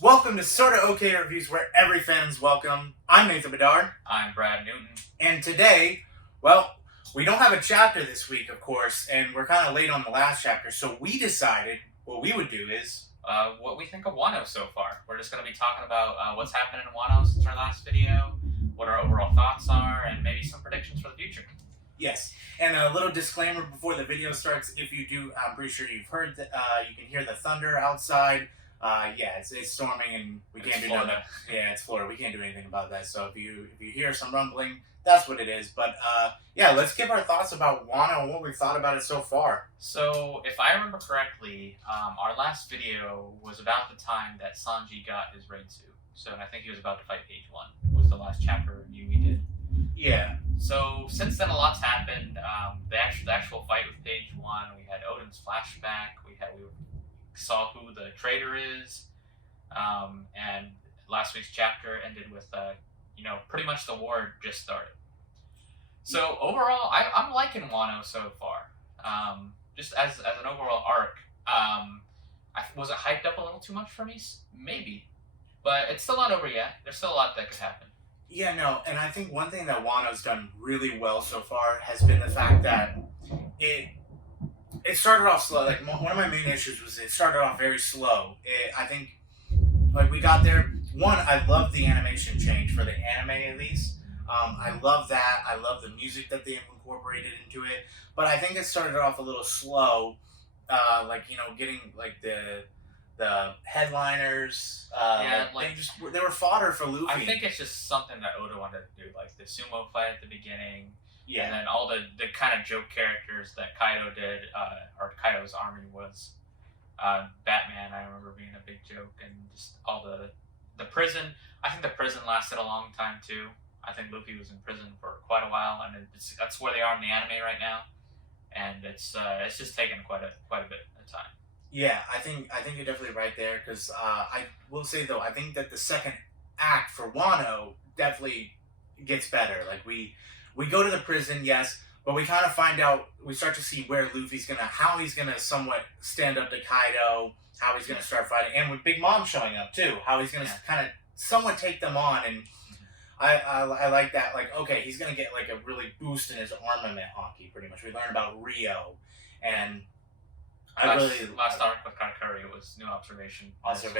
Welcome to SortaOkay Reviews, where every fan's welcome. I'm Nathan Bedard. I'm Brad Newton. And today, well, we don't have a chapter this week, of course, and we're kind of late on the last chapter, so we decided what we would do is... what we think of Wano so far. We're just going to be talking about what's happened in Wano since our last video, what our overall thoughts are, and maybe some predictions for the future. Yes, and a little disclaimer before the video starts. If you do, I'm pretty sure you've heard that you can hear the thunder outside. Yeah, it's storming and we can't do nothing. Yeah, it's Florida. We can't do anything about that. So if you hear some rumbling, that's what it is. But yeah, let's give our thoughts about Wano and what we've thought about it so far. So if I remember correctly, our last video was about the time that Sanji got his raid suit. So I think he was about to fight Page 1. Was the last chapter review we did. Yeah. So since then, a lot's happened. The actual fight with Page 1. We had Oden's flashback. We saw who the traitor is, and last week's chapter ended with pretty much the war just started. So overall, I'm liking Wano so far. Just as an overall arc, was it hyped up a little too much for me? Maybe, but it's still not over yet. There's still a lot that could happen. Yeah, no, and I think one thing that Wano's done really well so far has been the fact that it started off slow. Like, one of my main issues was it started off very slow. I think, like, we got there. One, I love the animation change for the anime, at least. I love that. I love the music that they incorporated into it. But I think it started off a little slow. Getting, like, the headliners. They were fodder for Luffy. I think it's just something that Oda wanted to do, like the sumo fight at the beginning. Yeah. And then all the kind of joke characters that Kaido did, or Kaido's army was. Batman, I remember being a big joke, and just all the prison. I think the prison lasted a long time too. I think Luffy was in prison for quite a while, and that's where they are in the anime right now. And it's just taken quite a bit of time. Yeah, I think you're definitely right there, because I will say though, I think that the second act for Wano definitely gets better. Like, we go to the prison, yes, but we kind of find out, we start to see where how he's gonna somewhat stand up to Kaido, how he's gonna start fighting, and with Big Mom showing up too, how he's gonna kind of somewhat take them on. And I like that. Like, okay, he's gonna get like a really boost in his armament hockey, pretty much. We learn about Rio, and last arc with Katakuri, it was new observation. Now it's gonna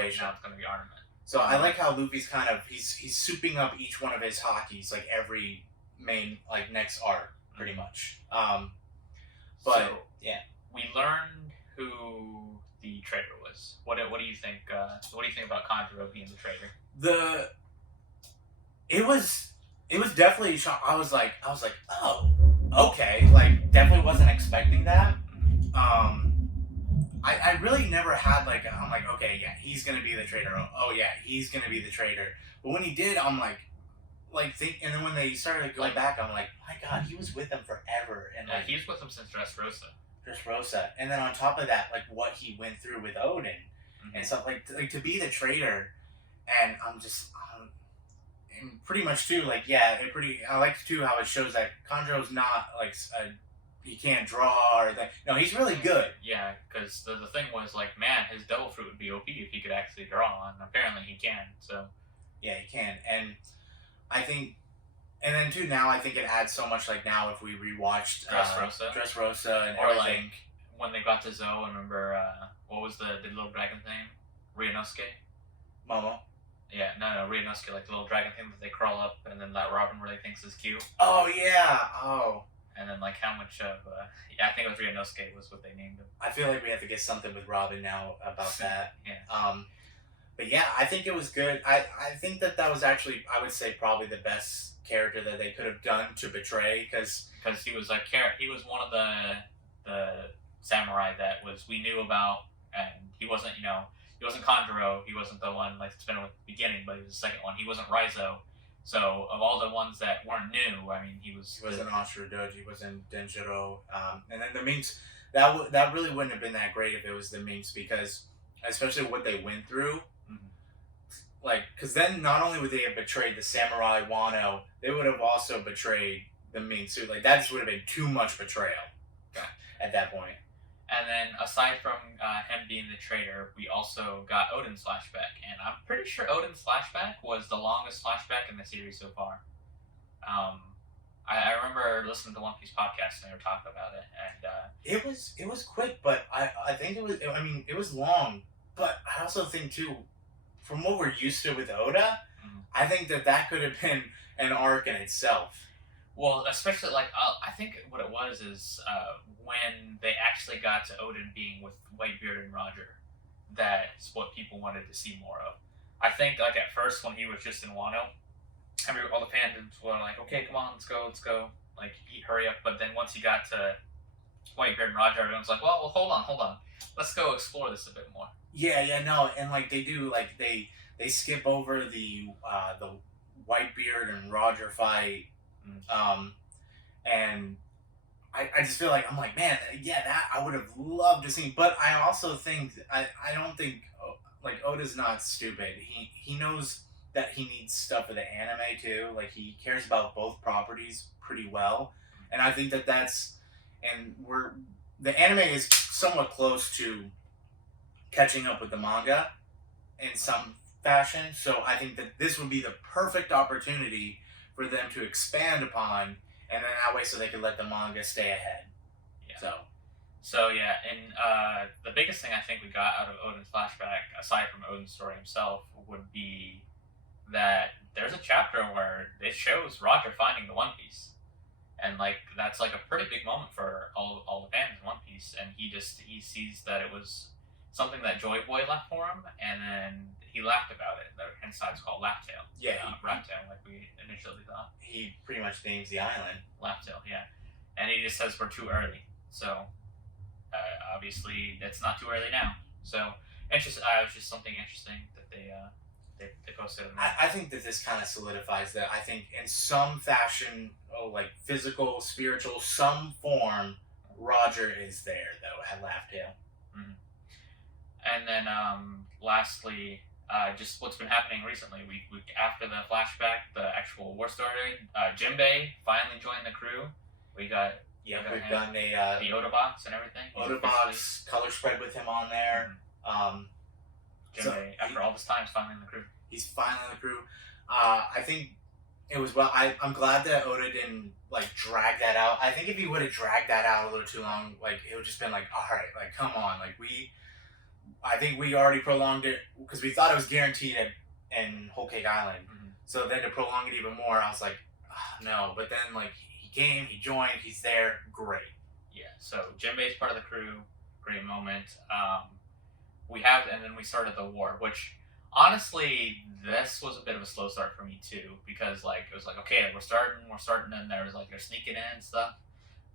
be armament. So I like how Luffy's kind of he's souping up each one of his hockeys, like every main, like, next arc, pretty much. Yeah, we learned who the traitor was. What do you think? What do you think about Kanjuro being the traitor? It was definitely I was like, oh, okay, like, definitely wasn't expecting that. I really never had I'm like, okay, yeah, he's gonna be the traitor. Oh yeah, he's gonna be the traitor. But when he did, I'm like, and then when they started going back, I'm like, my God, he was with them forever, and he was with them since Dressrosa, and then on top of that, like, what he went through with Odin, and stuff, like to be the traitor, and and pretty much too, like, yeah, I like too how it shows that Kanjuro's not like he can't draw or that. No, he's really good. Yeah, because the thing was, like, man, his devil fruit would be OP if he could actually draw, and apparently he can. So yeah, he can, and I think, and then too, now I think it adds so much. Like, now if we rewatched Dressrosa and or everything, like when they got to Zoe, remember what was the little dragon's name? Ryunosuke? Momo. Yeah, no, Ryunosuke, like the little dragon thing that they crawl up, and then that Robin really thinks is cute. Oh yeah, oh. And then, like, how much of I think it was Ryunosuke was what they named him. I feel like we have to get something with Robin now about that. Yeah. But yeah, I think it was good. I think that was actually, I would say, probably the best character that they could have done to betray, because he was like he was one of the samurai that we knew about, and he wasn't he wasn't Kanjuro, he wasn't the one like spent with the beginning, but he was the second one. He wasn't Raizo. So of all the ones that weren't new, I mean, he wasn't Ashura Doji, he wasn't Denjiro, and then the memes that really wouldn't have been that great if it was the memes, because especially what they went through. Like, because then not only would they have betrayed the samurai Wano, they would have also betrayed the main suit. Like, that just would have been too much betrayal at that point. And then aside from him being the traitor, we also got Odin's flashback, and I'm pretty sure Odin's flashback was the longest flashback in the series so far. Um, I remember listening to One Piece podcast and they were talking about it, and It was quick, but I think it was. I mean, it was long, but I also think too, from what we're used to with Oda, mm, I think that could have been an arc in itself. well, especially like I think what it was is when they actually got to Odin being with Whitebeard and Roger, that's what people wanted to see more of. I think like at first when he was just in Wano, all the fans were like, "Okay, come on, let's go, like hurry up." But then once he got to Whitebeard and Roger, everyone's like, "Well, hold on, let's go explore this a bit more." Yeah, no, and like they do, like they skip over the Whitebeard and Roger fight, um, and I just feel like I'm like, man, yeah, that I would have loved to see, but I also think I don't think like Oda's not stupid. He knows that he needs stuff for the anime too. Like he cares about both properties pretty well, and I think that's and we're the anime is somewhat close to catching up with the manga in some fashion. So I think that this would be the perfect opportunity for them to expand upon, and then that way, so they could let the manga stay ahead. Yeah. So So yeah, and the biggest thing I think we got out of Odin's flashback, aside from Odin's story himself, would be that there's a chapter where it shows Roger finding the One Piece, and like that's like a pretty big moment for all the fans in One Piece, and he sees that it was something that Joy Boy left for him, and then he laughed about it. Hence why it's called Laughtail. yeah, Not Raptail, like we initially thought. he pretty much names the island. Laughtail, yeah, and he just says we're too early. So obviously, it's not too early now. So, it was just something interesting that they posted. I think that this kind of solidifies that. I think in some fashion, like physical, spiritual, some form, Roger is there though at Laughtail. Mhm. And then, lastly, just what's been happening recently. We after the flashback, the actual war started. Jinbei finally joined the crew. We got Yeah, Okay. we've done the Oda box and everything. Oda box color spread with him on there. So Jinbei, after all this time, is finally in the crew. he's finally in the crew. I think it was well. I'm glad that Oda didn't like drag that out. I think if he would have dragged that out a little too long, like it would just been like, all right, like come on, like I think we already prolonged it because we thought it was guaranteed in Whole Cake Island. Mhm. So then to prolong it even more, I was like, no. But then like he came, he joined, he's there, great. Yeah. So Jinbei's part of the crew. Great moment. And then we started the war, which honestly, this was a bit of a slow start for me too, because like it was like okay, we're starting, and there was like they're sneaking in and stuff.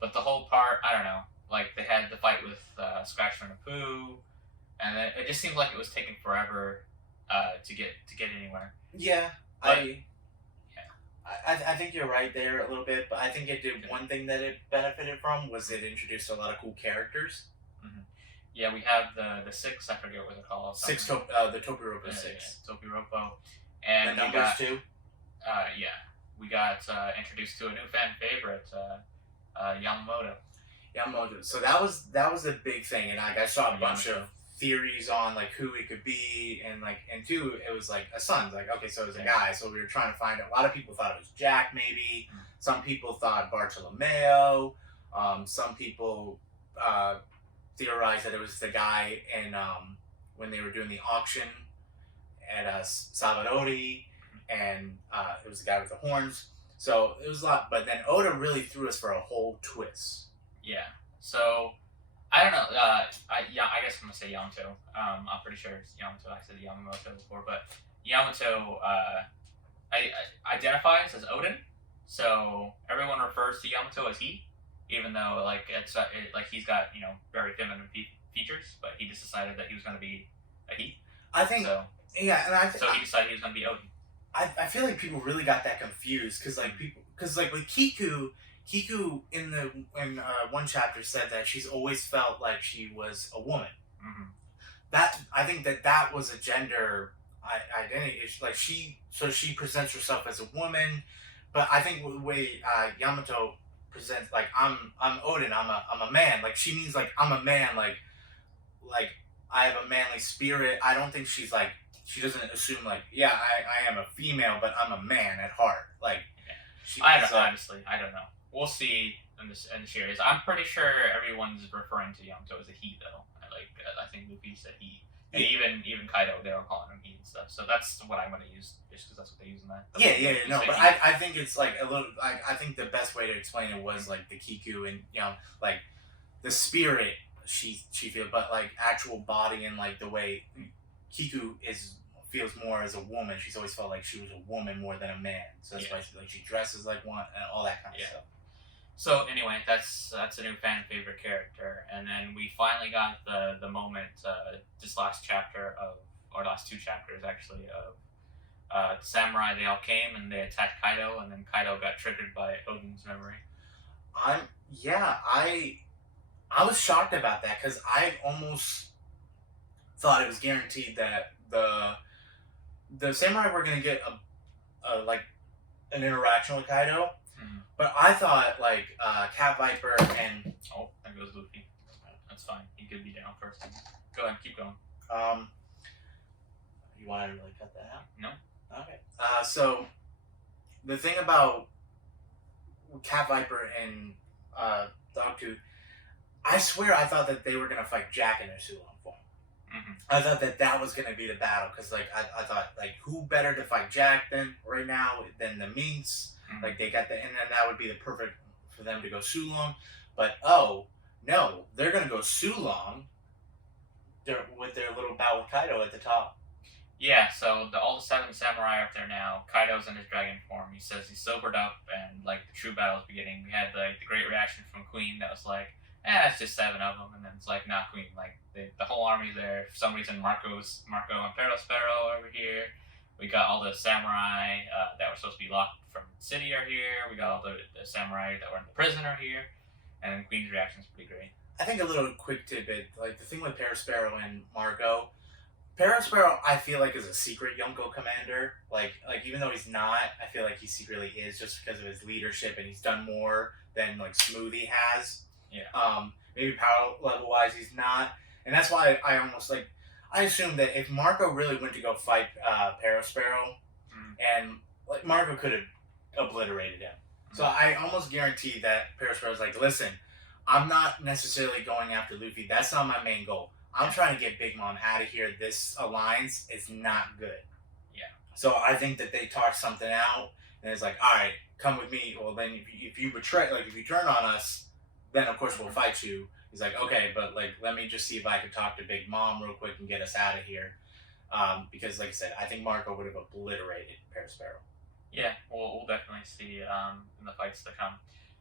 But the whole part, I don't know. Like they had the fight with Scratcher and Apu, and it just seemed like it was taking forever to get anywhere. Yeah, But, I think you're right there a little bit, but I think it did one thing that it benefited from was it introduced a lot of cool characters. Yeah, we have the six. I forget what they're called. The Topiropo six. Yeah, Topiropo, and The we numbers got too. we got introduced to a new fan favorite, Yamamoto. Yamamoto. So that was a big thing, and like I saw a bunch Yamamoto. of theories on like who it could be, and two, it was like a son. Like okay, so it was a guy. So we were trying to find out. A lot of people thought it was Jack, maybe. Some people thought Bartolomeo. Some people theorized that it was the guy in when they were doing the auction at Salvadori, and it was the guy with the horns. So it was a lot, but then Oda really threw us for a whole twist. Yeah. So I don't know. I guess I'm gonna say Yamato. I'm pretty sure it's Yamato. I said Yamamoto before, but Yamato identifies as Odin. So everyone refers to Yamato as he, even though like like he's got very feminine features, but he just decided that he was gonna be a he. I think, So yeah, and so he decided he was gonna be Odin. I feel like people really got that confused because like with Kiku in one chapter said that she's always felt like she was a woman. Mm-hmm. That I think that was a gender identity. It's like she presents herself as a woman, but I think the way Yamato presents like I'm Odin. I'm a man. Like she means like I'm a man. Like I have a manly spirit. I don't think she's like she doesn't assume like yeah I am a female, but I'm a man at heart. Like she. I don't honestly. I don't know. We'll see in the series. I'm pretty sure everyone's referring to Yamato as a he though. I think Luffy said he. And even Kaido, they were calling him he and stuff. So that's what I'm gonna use, just because that's what they use in that. No, but I think it's like a little. I think the best way to explain it was like the Kiku and like the spirit she feels, but like actual body and like the way Kiku feels more as a woman. She's always felt like she was a woman more than a man. So that's why she dresses like one and all that kind of stuff. So anyway, that's a new fan favorite character, and then we finally got the moment this last chapter or last two chapters actually of the samurai. They all came and they attacked Kaido, and then Kaido got triggered by Odin's memory. I was shocked about that because I almost thought it was guaranteed that the samurai were gonna get a like an interaction with Kaido. But I thought like Cat Viper and there goes Luffy. That's fine. He could be down first. Go ahead, keep going. You want to really cut that out? No. Okay. So the thing about Cat Viper and Dogtooth, I swear I thought that they were gonna fight Jack in their Sulong form. I thought that was gonna be the battle because like I thought like who better to fight Jack than right now than the Minks. Like they got and then that would be the perfect for them to go Sulong, but oh no, they're gonna go Sulong. With their little battle with Kaido at the top. Yeah, so all the 7 samurai are up there now. Kaido's in his dragon form. He says he's sobered up and like the true battle's beginning. We had like the great reaction from Queen that was like, it's just 7 of them, and then it's like, nah, Queen, like the whole army's there. For some reason, Marco and Sparrow over here. We got all the samurai that were supposed to be locked from the city are here. We got all the samurai that were in the prison are here. And Queen's reaction is pretty great. I think a little quick tidbit, like the thing with Sparrow and Marco. Sparrow, I feel like is a secret Yonko commander. Like even though he's not, I feel like he secretly is just because of his leadership and he's done more than like Smoothie has. Yeah. Maybe power level wise he's not. And that's why I almost like I assumed that if Marco really went to go fight Sparrow, and like Marco could have obliterated him. So I almost guarantee that Sparrow's like, listen, I'm not necessarily going after Luffy. That's not my main goal. I'm trying to get Big Mom out of here. This alliance is not good. Yeah. So I think that they talked something out, and it's like, all right, come with me. Well, then if you betray, like if you turn on us, then of course we'll fight you. He's like, okay, but like let me just see if I could talk to Big Mom real quick and get us out of here. Because like I said, I think Marco would have obliterated Sparrow. Yeah, we'll definitely see in the fights to come.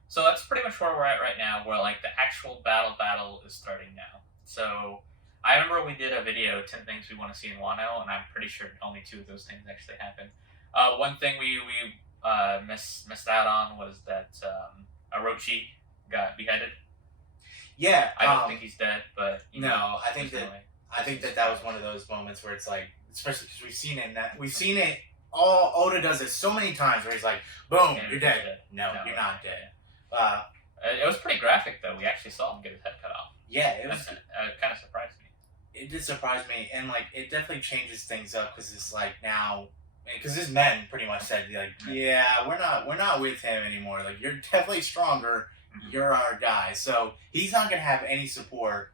So that's pretty much where we're at right now, where like the actual battle is starting now. So I remember we did a video, 10 things we want to see in Wano, and I'm pretty sure only 2 of those things actually happened. One thing we missed out on was that Orochi got beheaded. Yeah, I don't think he's dead, but I think that was one of those moments where it's like, especially because we've seen it. All Oda does it so many times where he's like, boom, you're dead. No, you're not dead. It was pretty graphic though. We actually saw him get his head cut off. Yeah, it was. It kind of surprised me. It did surprise me, and like it definitely changes things up because it's like now, because his men pretty much said like, yeah, we're not with him anymore. Like you're definitely stronger. You're our guy, so he's not gonna have any support.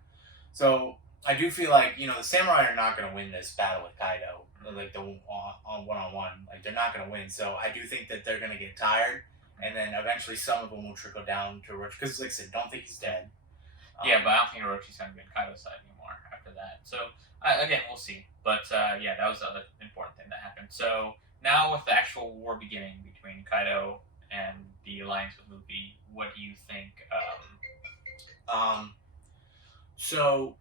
So I do feel like the samurai are not gonna win this battle with Kaido, like the on one-on-one. Like they're not gonna win. So I do think that they're gonna get tired, and then eventually some of them will trickle down to Orochi. Because like I said, don't think he's dead. Yeah, but I don't think Orochi's gonna be on Kaido's side anymore after that. So again, we'll see. But yeah, that was the other important thing that happened. So now with the actual war beginning between Kaido and the alliance with Luffy, what do you think? So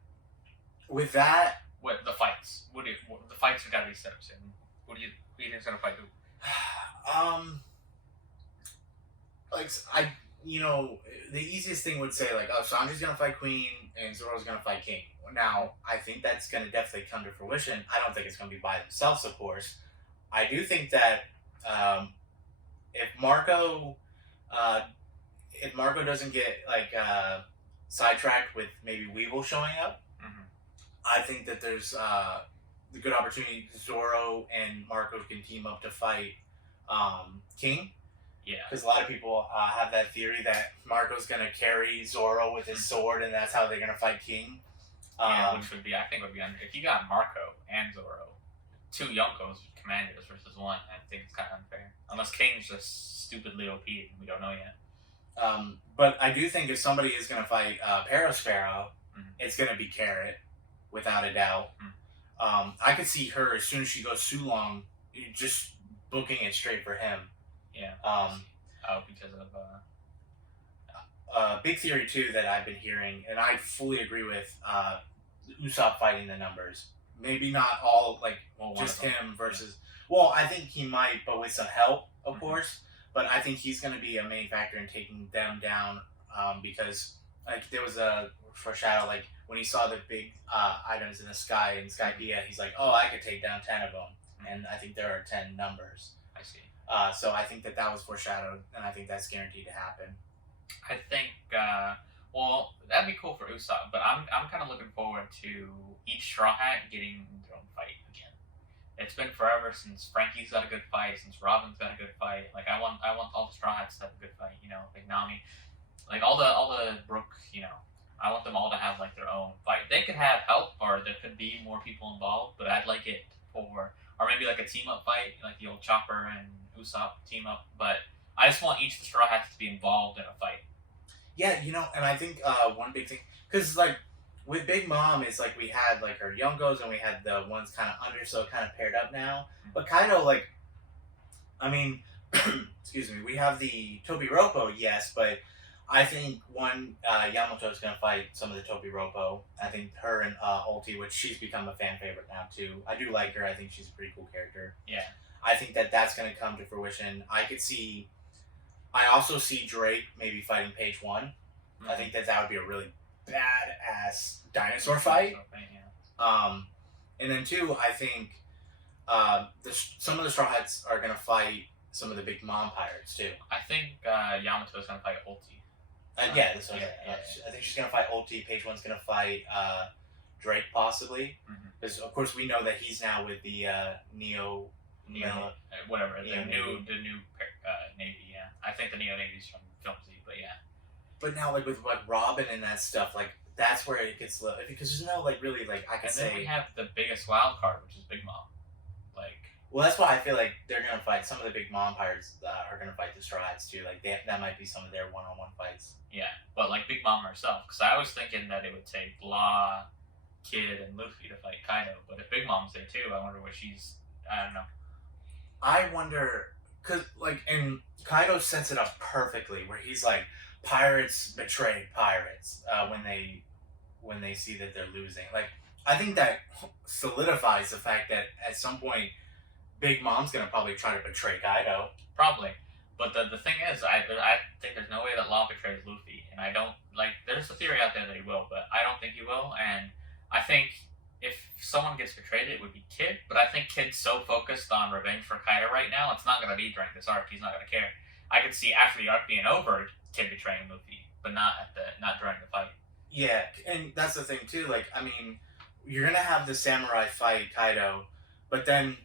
with that, what the fights? The fights have got to be set up soon. Who do you think is gonna fight who? Like the easiest thing would say like, oh, Sanji's gonna fight Queen and Zoro's gonna fight King. Now, I think that's gonna definitely come to fruition. I don't think it's gonna be by themselves, of course. I do think that if Marco if Marco doesn't get like sidetracked with maybe Weevil showing up, Hmm. I think that there's the good opportunity. Zoro and Marco can team up to fight King, Yeah. because a lot of people have that theory that Marco's gonna carry Zoro with his sword, and that's how they're gonna fight King. Yeah, which would be, I think, would be if you got Marco and Zoro, two Yonkos commanders versus one. I think it's kind of unfair, unless King's just stupidly OP and we don't know yet. But I do think if somebody is gonna fight Sparrow, Mhm. it's gonna be Carrot, without a doubt. I could see her as soon as she goes Sulong, just booking it straight for him. Yeah. Because of Big theory too that I've been hearing, and I fully agree with Usopp fighting the numbers. Maybe not all like just him versus. Well, I think he might, but with some help, of course. But I think he's going to be a main factor in taking them down because like there was a foreshadow like when he saw the big items in the sky in Skypiea, he's like, oh, I could take down 10 of them, and I think there are 10 numbers. I see. So I think that was foreshadowed, and I think that's guaranteed to happen. I think, well, that'd be cool for Usopp, but I'm kind of looking forward to each Straw Hat getting their own fight again. It's been forever since Frankie's got a good fight, since Robin's got a good fight. Like I want all the Straw Hats to have a good fight. You know, like Nami, like all the Brook. You know, I want them all to have like their own fight. They could have help, or there could be more people involved, but I'd like it for, or maybe like a team up fight, like the old Chopper and Usopp team up. But I just want each of the Straw Hats to be involved in a fight. Yeah, you know, and I think one big thing, because like with Big Mom, it's like we had like our Youngos and we had the ones kind of under, so kind of paired up now. But kind of like, I mean, excuse me, we have the Tobiropo, yes, but I think one Yamato is going to fight some of the Tobiropo. I think her and Ulti, which she's become a fan favorite now too. I do like her. I think she's a pretty cool character. Yeah. I think that that's going to come to fruition. I also see Drake maybe fighting Page One. Mm-hmm. I think that would be a really badass dinosaur fight. And then two, I think some of the Straw Hats are gonna fight some of the Big Mom pirates too. I think Yamato's gonna fight Ulti. Yeah, that's what I think she's gonna fight Ulti. Page One's gonna fight Drake possibly, because of course we know that he's now with the Neo, whatever the new Navy. Yeah, I think the Neo Navy's from Film Z, but yeah. But now, like with like Robin and that stuff, like that's where it gets low because there's no like really like I can say. And then we have the biggest wild card, which is Big Mom. Well, that's why I feel like they're gonna fight some of the Big Mom pirates are gonna fight the Straw Hats too. Like that might be some of their one-on-one fights. Yeah, but like Big Mom herself, because I was thinking that it would take Law, Kid, and Luffy to fight Kaido, but if Big Mom's there too, I wonder what she's. I don't know. I wonder, cause like, and Kaido sets it up perfectly, where he's like, pirates betray pirates when they see that they're losing. Like, I think that solidifies the fact that at some point, Big Mom's gonna probably try to betray Kaido. Probably, but the thing is, I think there's no way that Law betrays Luffy, and I don't like. There's a theory out there that he will, but I don't think he will, and I think. If someone gets betrayed, it would be Kid, but I think Kid's so focused on revenge for Kaido right now, it's not going to be during this arc. He's not going to care. I could see after the arc being over, Kid betraying Luffy, but not during the fight. Yeah, and that's the thing too. Like, I mean, you're gonna have the samurai fight Kaido, but then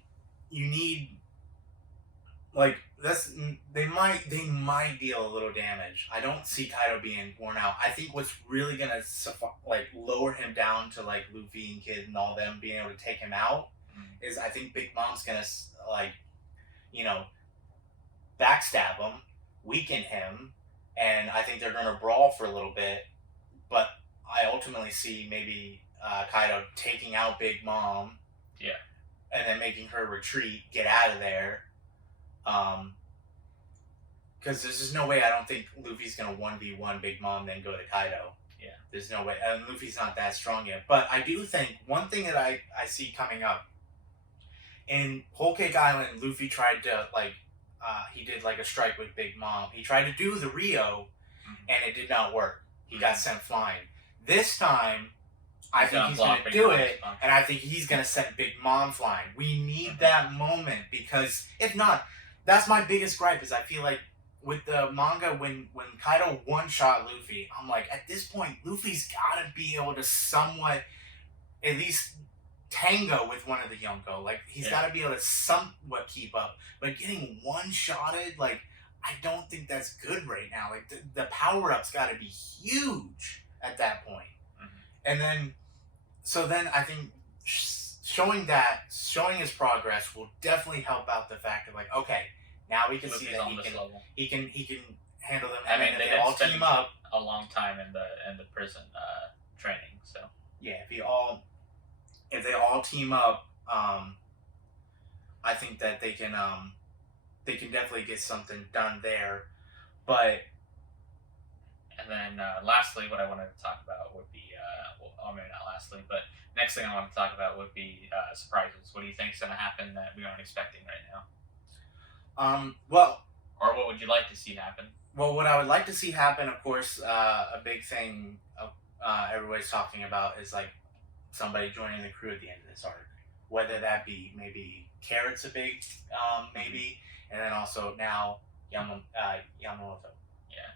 you need like they might deal a little damage. I don't see Kaido being worn out. I think what's really gonna like lower him down to like Luffy and Kid and all them being able to take him out is I think Big Mom's gonna like backstab him, weaken him, and I think they're gonna brawl for a little bit. But I ultimately see maybe Kaido taking out Big Mom, and then making her retreat, get out of there. Because there's just no way I don't think Luffy's gonna 1v1 Big Mom then go to Kaido. Yeah. There's no way. And Luffy's not that strong yet. But I do think one thing that I see coming up in Whole Cake Island, Luffy tried to he did like a strike with Big Mom. He tried to do the Rio, and it did not work. He got sent flying. This time, I think he's going to do it, and I think he's going to send Big Mom flying. We need that moment because if not, that's my biggest gripe is I feel like with the manga, when Kaido one shot Luffy, I'm like, at this point, Luffy's gotta be able to somewhat at least tango with one of the Yonko. Like he's got to be able to somewhat keep up. But getting one shotted, like I don't think that's good right now. Like the power up's got to be huge at that point. Mm-hmm. And then, so then I think showing his progress will definitely help out the fact of like, okay, now we can Luffy's see that on this level. he can handle them. I mean, and they they all spend team up a long time in the prison training, so yeah, if they all team up, I think that they can definitely get something done there. But and then lastly, what I wanted to talk about would be maybe not lastly, but next thing I want to talk about would be surprises. What do you think is going to happen that we aren't expecting right now? Well, or what would you like to see happen? Well, what I would like to see happen, of course, a big thing everybody's talking about is like somebody joining the crew at the end of this arc. Whether that be maybe Carrot's a big maybe, and then also now Yamamoto. Yeah.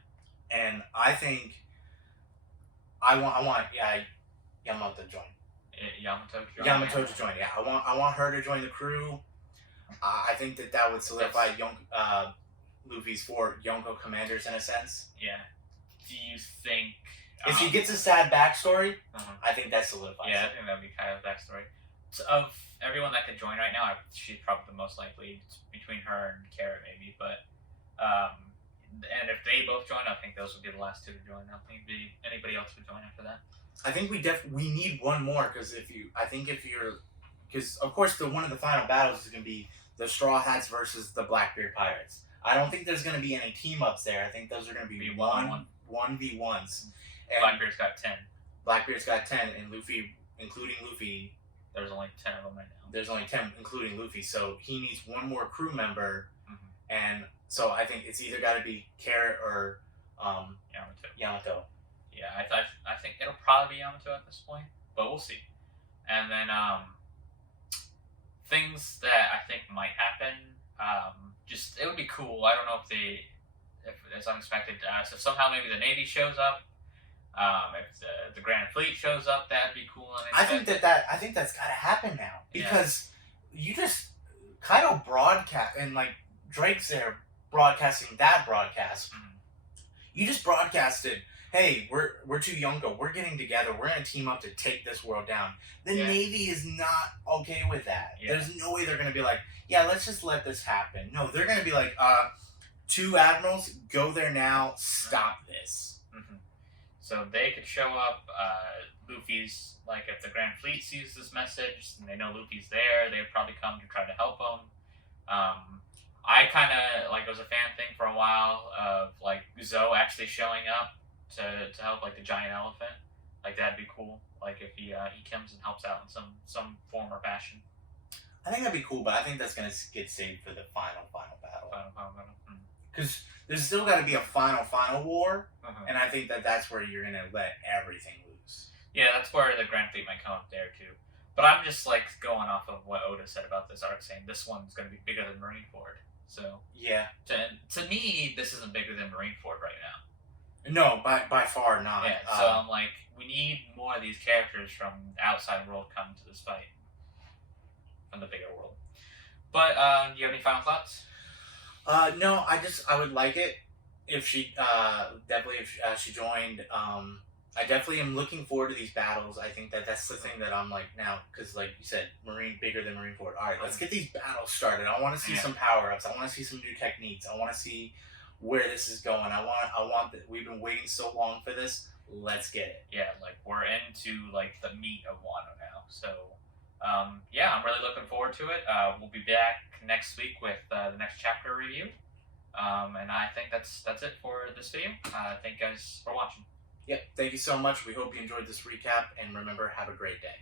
And I think I want Yamamoto to join. Yamamoto to join. Yeah, I want her to join the crew. I think that would solidify Luffy's 4 Yonko commanders in a sense. Yeah. Do you think if she gets a sad backstory, I think that solidifies. Yeah, I think that would be Kyle's backstory. So of everyone that could join right now, she's probably the most likely between her and Carrot maybe. But and if they both join, I think those would be the last 2 to join. I don't think anybody else would join after that. I think we need one more because because of course one of the final battles is going to be the Straw Hats versus the Blackbeard Pirates. I don't think there's going to be any team ups there. I think those are going to be 1v1s. And Blackbeard's got 10. Blackbeard's got 10, and Luffy, including Luffy, there's only 10 of them right now. There's only 10, including Luffy. So he needs one more crew member, and so I think it's either got to be Carrot or Yamamoto. Yeah, I think it'll probably be Yamamoto at this point, but we'll see. And then things that I think might happen. Just it would be cool. I don't know if it's unexpected. So somehow maybe the Navy shows up. If the Grand Fleet shows up, that'd be cool. I think that's got to happen now because you just Kaido broadcast and like Drake's there broadcasting that broadcast. You just broadcasted, hey, we're too Yonko. We're getting together. We're gonna team up to take this world down. The Navy is not okay with that. Yeah. There's no way they're gonna be like, yeah, let's just let this happen. No, they're gonna be like, 2 admirals, go there now. Stop this. So they could show up. Luffy's like, if the Grand Fleet sees this message and they know Luffy's there, they would probably come to try to help him. I kind of like was a fan thing for a while of like Zoe actually showing up to help like the giant elephant. Like that'd be cool. Like if he comes and helps out in some form or fashion. I think that'd be cool, but I think that's gonna get saved for the final battle. Final battle. Because there's still got to be a final war, and I think that's where you're gonna let everything loose. Yeah, that's where the Grand Fleet might come up there too. But I'm just like going off of what Oda said about this arc, saying this one's gonna be bigger than Marineford. So yeah, to me, this isn't bigger than Marineford right now. No, by far not. Yeah, so I'm like, we need more of these characters from the outside world coming to this fight, from the bigger world. But do you have any final thoughts? No, I would like it if she definitely if she joined. I definitely am looking forward to these battles. I think that's the thing that I'm like now, because like you said, bigger than Marineford. All right, let's get these battles started. I want to see some power ups. I want to see some new techniques. I want to see where this is going. I want that. We've been waiting so long for this. Let's get it. Yeah, like we're into like the meat of Wano now. So yeah, I'm really looking forward to it. We'll be back next week with the next chapter review. And I think that's it for this video. Thank you guys for watching. Yep, thank you so much. We hope you enjoyed this recap, and remember, have a great day.